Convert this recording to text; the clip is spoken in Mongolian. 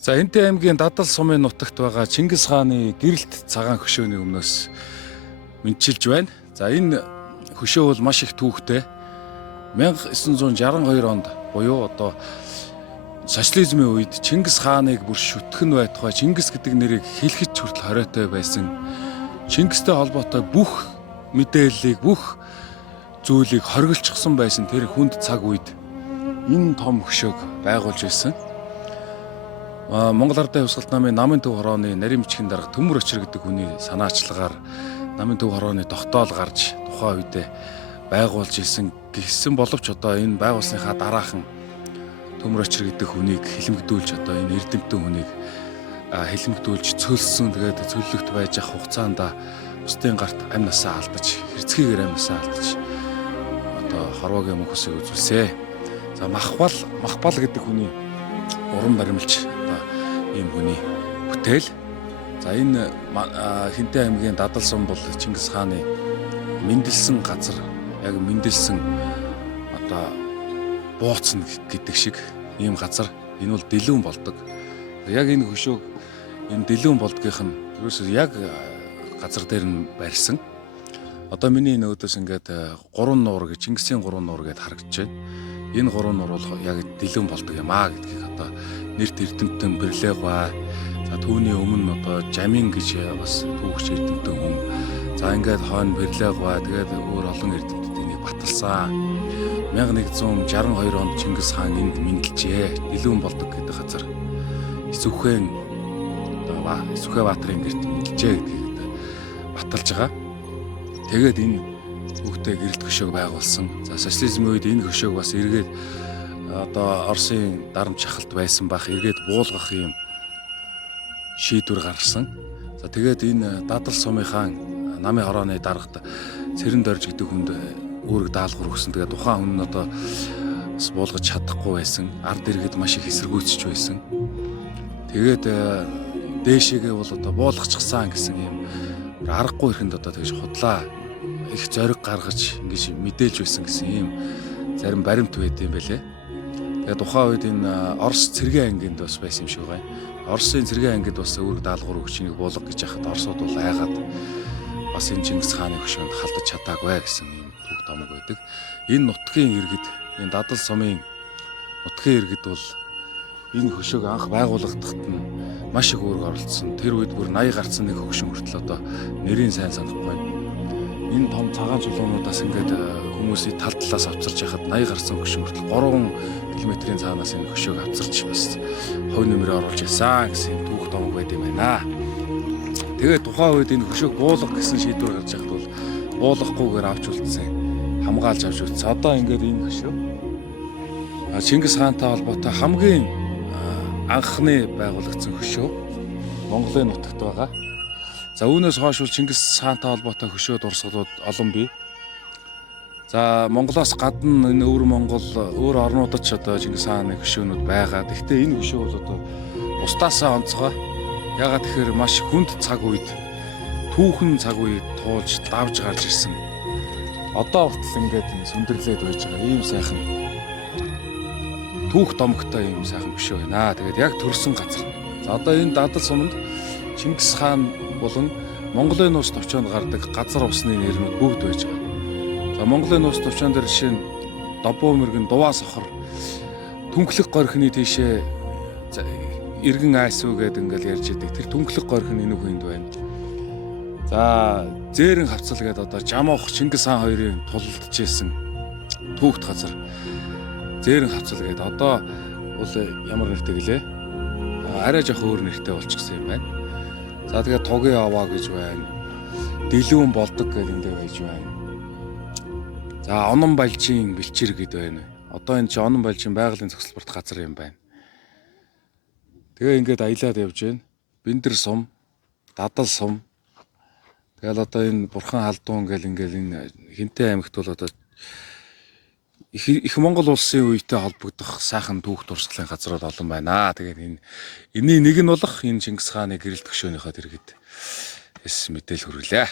За Хинтээ аймгийн Дадал сумын нутагт байгаа Чингис хааны гэрэлт цагаан хөшөөний өмнөөс мэдчилж байна. За энэ хөшөө бол маш их түүхтэй. 1962 онд буюу одоо социализмын үед Чингис хааныг бүр шүтгэн байтугай Чингис гэдэг нэрийг хэлэхэд хүртэл хориотой байсан. Чингистэй холбоотой бүх мэдээллийг, бүх зүйлийг хориглочихсон байсан тэр хүнд цаг үед энэ том хөшөөг байгуулж байсан. Монгол Ардын Хувьсгалт намын Намын Төв хорооны нарийн бичгийн дарга Төмөр Очир гэдэг хүний санаачлагаар Намын Төв хорооны тогтоол гарч тухайн үедээ байгуулж ирсэн гэсэн боловч одоо энэ байгуулсныхаа дараахан Төмөр Очир гэдэг хүнийг хилмигдүүлж одоо энэ эрдэмтэн хүнийг хилмигдүүлж цөлсөн. Тэгээд цөллөгт байж ах хугацаанд бусдын гарт амь насаа алдаж, хэрцгийгээр амь насаа алдаж одоо хорвоогийн мөнхөсийг үзүүлсэн. За Махбал гэдэг хүний уран баримлж ийм хүний бүтээл. За энэ Хинтээ аймгийн Дадал сум бол Чингис хааны мэндэлсэн газар, яг мэндэлсэн одоо бууцна гэдэг шиг ийм газар. Энэ бол дэлгүүн болдог. Яг энэ хөшөөг энэ дэлгүүн болдгийнх нь ерөөсөө яг газар дээр нь барьсан. Одоо миний нөөдөөс ингээд 3 нуур гэж Чингисийн 3 нуур гэдээ харагдаж байна. Энэ 3 нуур бол яг дэлгүүн болдог юм аа гэдгийг одоо нэрт эрдэмтэн Бэрлэгбай, за түүний өмнө одоо Жамин гэж бас түүхч эрдэмтэн хүн. За ингээд хойно Бэрлэгбай, тэгээд өөр олон эрдэмтдүүд энийг баталсан. 1162 онд Чингис хаан энд мэндэлжээ. Дэлгүүн болдог гэдэг газар Исүхээ баатрын гэрт мэндэлжээ гэдгийг баталж байгаа. Тэгээд энэ хүүхдээ гэрэлт хөшөөг байгуулсан. За социализмын үед энэ хөшөөг бас эргээд одоо Оросын дарамт шахалт байсан бах эргээд буулгах юм шийдвэр гаргасан. За тэгээд энэ Дадал сумынхаа намын хорооны даргад Цэрэн Дорж гэдэг хүнд үүрэг даалгавар өгсөн. Тэгээд тухайн хүн нь одоо бас буулгаж чадахгүй байсан. Ард иргэд маш их эсэргүүцэж байсан. Тэгээд дээшээгээ бол одоо буулгачихсан гэсэн юм аргагүй ихэнд одоо тэгж худлаа их зориг гаргаж ингэж мэдээлж байсан гэсэн ийм зарим баримт байд юм байлээ. Тэгээд тухайн үед энэ Орос цэргийн ангинд бас байсан юм шиг байна. Оросын цэргийн ангид бас үүрэг даалгавар өгч нэг буулга гэж яхад Оросууд бол айгаад бас энэ Чингис хааны хөшөөнд халдаж чадаагүй гэсэн ийм түүх томог байдаг. Энэ нутгийн иргэд, энэ Дадал сумын нутгийн иргэд бол энэ хөшөөг анх байгуулагдахад нь маш их үүрэг оролцсон. Тэр үед бүр 80 гарцсан нэг хөгшин хүртэл одоо нэрийн сайн санахгүй байна. Энэ том цагаан чулуунуудаас ингээд хүмүүсийн тал талаас авчирч яхад 80 гарсан хөшин хүртэл 3 км-ийн цаанаас энэ хөшөөг авчирч бас хувь нэмрээ оруулж ясан гэсэн түүх томог байд юм байна. Тэгээд тухайн үед энэ хөшөөг буулгах гэсэн шийдвэр гарч яхад бол буулгахгүйгээр авч үлдсэн. Хамгаалж авч үлдсэн. Одоо ингээд энэ хөшөө Чингис хаантай холбоотой хамгийн анхны байгуулагдсан хөшөө Монголын нутагт байгаа. За үүнээс хойш бол Чингис хаантай холбоотой хөшөө дурсгалууд олон бий. За Монголоос гадна энэ өвөр Монгол өөр орнуудад ч одоо Чингис хааны хөшөөнүүд байгаа. Гэхдээ энэ хөшөө бол одоо бусдаасаа онцгой. Ягаад тэгэхээр маш хүнд цаг үед, түүхэн цаг үед туулж давж гарч ирсэн. Одоо хүртэл ингээд сүндэрлээд байж байгаа ийм сайхан түүх домогтой ийм сайхан хөшөө байна. Тэгээд яг төрсэн газар. За одоо энэ Дадал суманд Чингис хаан болон Монголын нууц товчоонд гардаг газар усны нэрнүүд бүгд байж байгаа. За Монголын нууц товчоон дээр жишээ нь Добоо мөргөн, Дуваа сохор, Түнхлэг горхины тийшээ Иргэн айсуу гэдэг ингээл ярьж идэг. Тэр Түнхлэг горхин энэ хүнд байна. За Зээрэн хавцал гэдэг одоо Жамоох Чингис хаан хоёрын тулалдажсэн түүхт газар Зээрэн хавцал гэдэг одоо бол ямар нэртэй гэлээ? Арай жоох өөр нэртэй болчихсон юм байна. За тэгээд Тугийн аваа гэж байна. Дэлгүүн болдог гэдэг эндээ байж байна. За Онон балжийн бэлчир гэд байна. Одоо энэ чи Онон балжийн байгалийн зохицолборт газар юм байна. Тэгээ ингээд аялаад явж байна. Бэндэр сум, Дадал сум. Тэгэл одоо энэ Бурхан халдуун гэл ингээд энэ Хинтээ аймагт бол одоо их Монгол улсын үетэй холбогдох сайхан түүх дурсгалын газрууд олон байна. Тэгээд энэний нэг нь болох энэ Чингис хааны гэрэлт хөшөөнийхөө дэргэд мэдээлэл хүргэлээ.